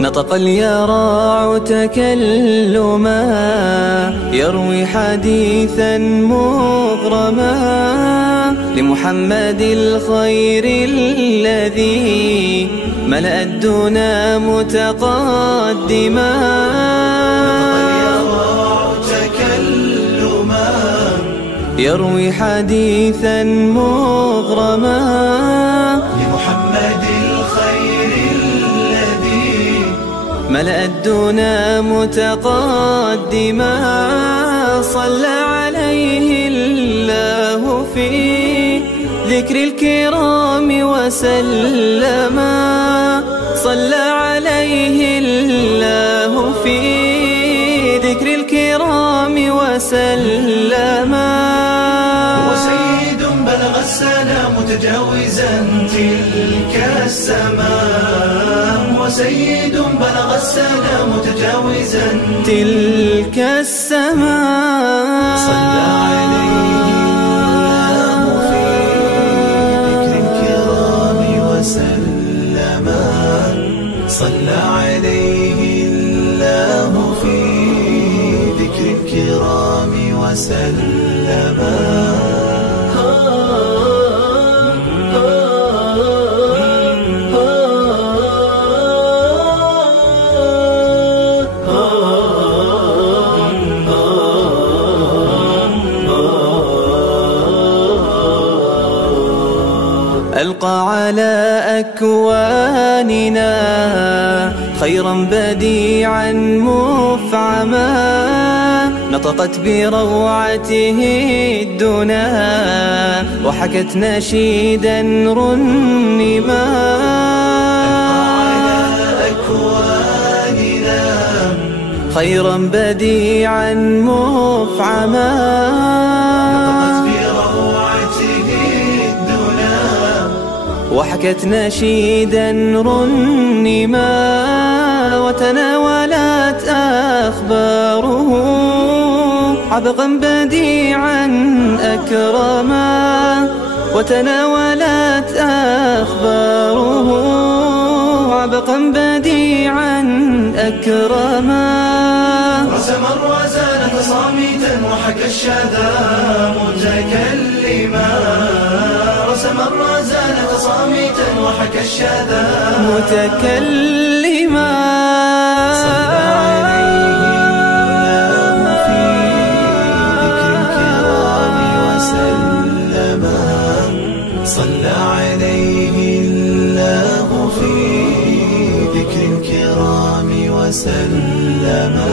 نطق اليراع تكلما يروي حديثا مغرما لمحمد الخير الذي ملأ الدنا متقدما. يروي حديثا مغرما لمحمد الخير الذي ملأ الدنا متقدما. صلى عليه الله في ذكر الكرام وسلما. صلى عليه الله في ذكر الكرام وسلما. وسيد بلغ السنا متجاوزا تلك السماء. وسيد بلغ السنا متجاوزا تلك السماء. صلى عليه الله في ذكر الكرام وسلما. صلى عليه الله في ذكر الكرام وسلما. ألقى على أكواننا خيرا بديعا مفعما. نطقت بروعته الدنا وحكت نشيدا رنما. على أكواننا خيرا بديعا مفعما. وحكت نشيدا رنما. وتناولت أخباره عبقا بديعا أكرما. وتناولت أخباره عبقا بديعا أكرما. رسم الرزانة صامتا وحكى الشذا متكلما. رسم الرزانة صامتا وحكى الشذا متكلما. صلى عليه الله في ذكر الكرام وسلما. صلى عليه الله في ذكر الكرام وسلما.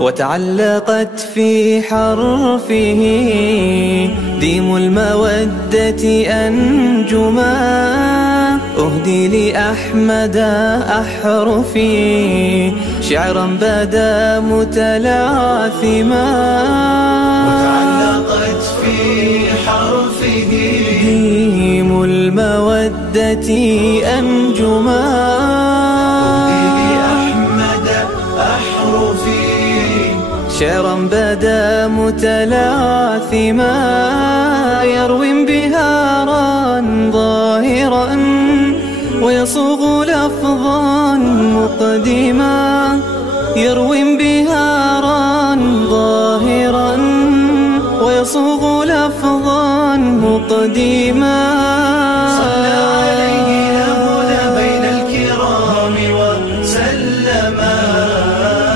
وتعلقت في حرفه ديم المودة أنجما. أهدي لأحمد أحرفي شعرا بدا متلاثما. وتعلقت في حرفه ديم المودة أنجما. شعرا بدا متلاثما. يروي انبهارا ظاهرا ويصوغ لفظا مقدما. يروي انبهارا ظاهرا ويصوغ لفظا مقدما. صلى عليه لهنا بين الكرام وسلما.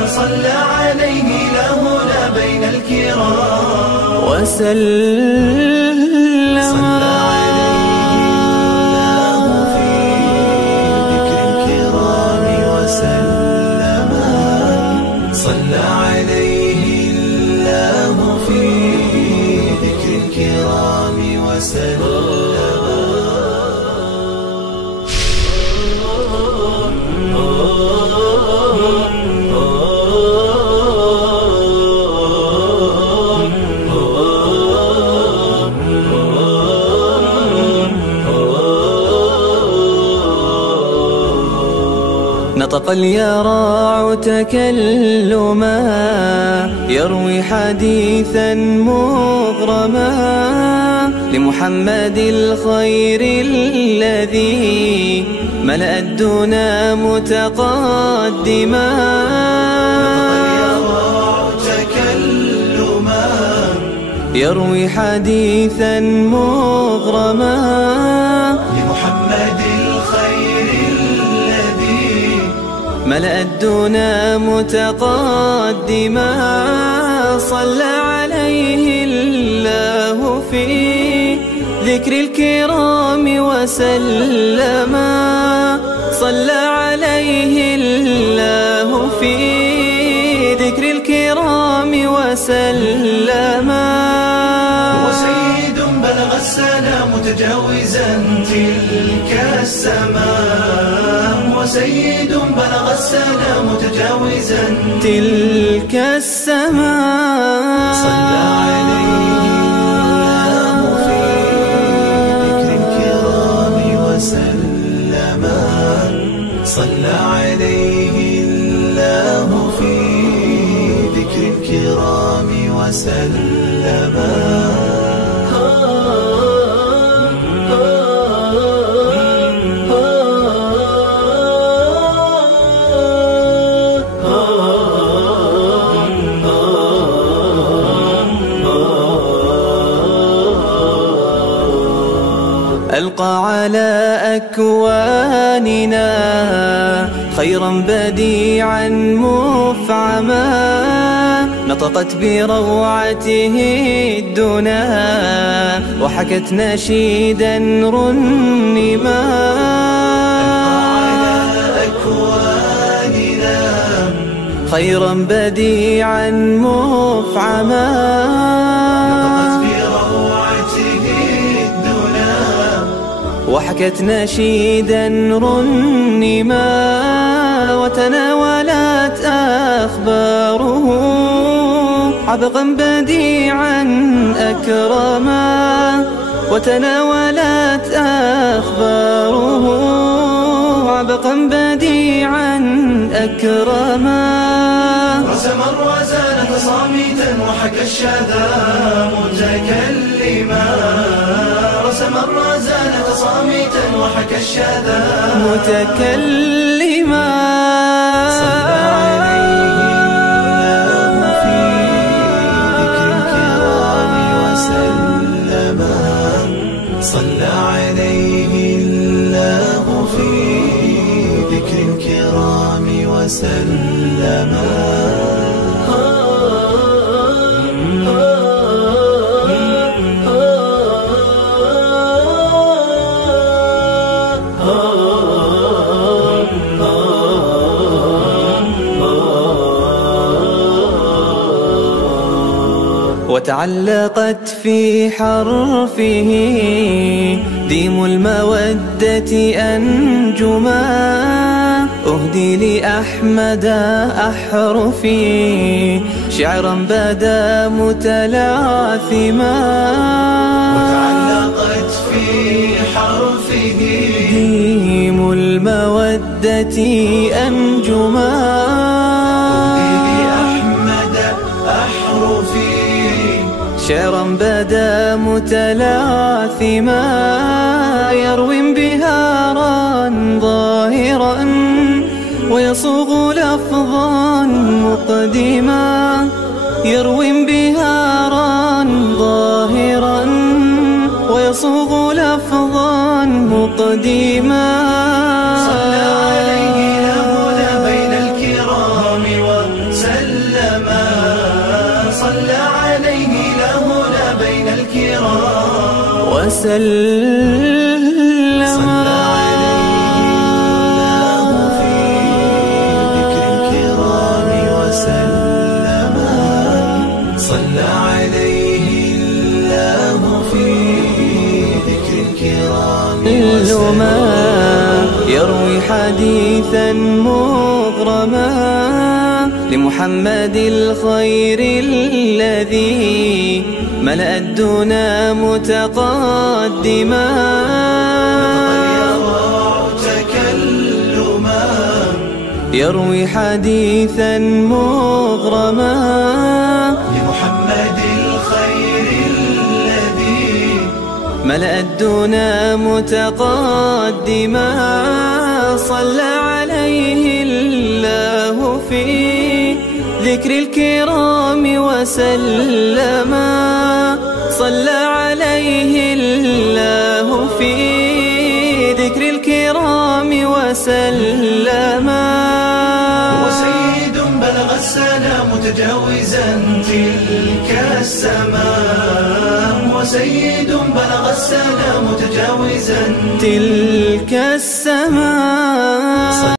صلى عليه لهنا بين الكرام وسلم. صلى عليه الله في ذكر الكرام وسلما. صلى عليه الله في ذكر الكرام وسلما. نطق اليراع تكلما يروي حديثا مغرما لمحمد الخير الذي ملأ الدنا متقدما. يروي حديثا مغرما لمحمد الخير الذي ملأ الدنا متقدما. صلى عليه الله في ذكر الكرام وسلما. صلى عليه الله في ذكر الكرام وسلما. هو سيد بلغ السنا متجاوزا تلك السماء. هو سيد بلغ السنا متجاوزا تلك السماء. صلى عليه الله في ذكر الكرام وسلما. صلى عليه الله في ذكر الكرام وسلما. ألقى على أكواننا خيرا بديعا مفعما. نطقت بروعته الدنا وحكت نشيدا رنما. خيرا بديعا مفعما. وحكت نشيدا رنما. وتناولت أخباره عبقا بديعا أكرما. وتناولت أخباره عبقا بديعا أكرما. رسم الرزانة صامتا وحكى الشذا متكلما. رسم الرزانة صامتا وحكى الشذا متكلما. صلى عليه الله في ذكر الكرام وسلما. صلى عليه الله في ذكر الكرام وسلما. وتعلقت في حرفه ديم المودة أنجما. أهدي لأحمد أحرفي شعرا بدا متلاثما. وتعلقت في حرفه ديم المودة أنجما. شعرا بدا متلاثما. يروي انبهارا ظاهرا ويصوغ لفظا مقدما. يروي انبهارا ظاهرا ويصوغ لفظا مقدما. صلى عليه لهنا بين الكرام وسلما. صلى عليه لهنا بين الكرام وسلما. صلى عليه الله في ذكر الكرام وسلما. صلى عليه الله في ذكر الكرام وسلما. يروي حديثا مغرما لمحمد الخير الذي ملأ الدنا متقدما. يروي حديثا مغرما لمحمد الخير الذي ملأ الدنا متقدما صلى عليه الله في ذكر الكرام وسلما صلى عليه الله في ذكر الكرام وسلما هو سيد بلغ السنا متجاوزا تلك السماء هو سيد بلغ السنا متجاوزا تلك السماء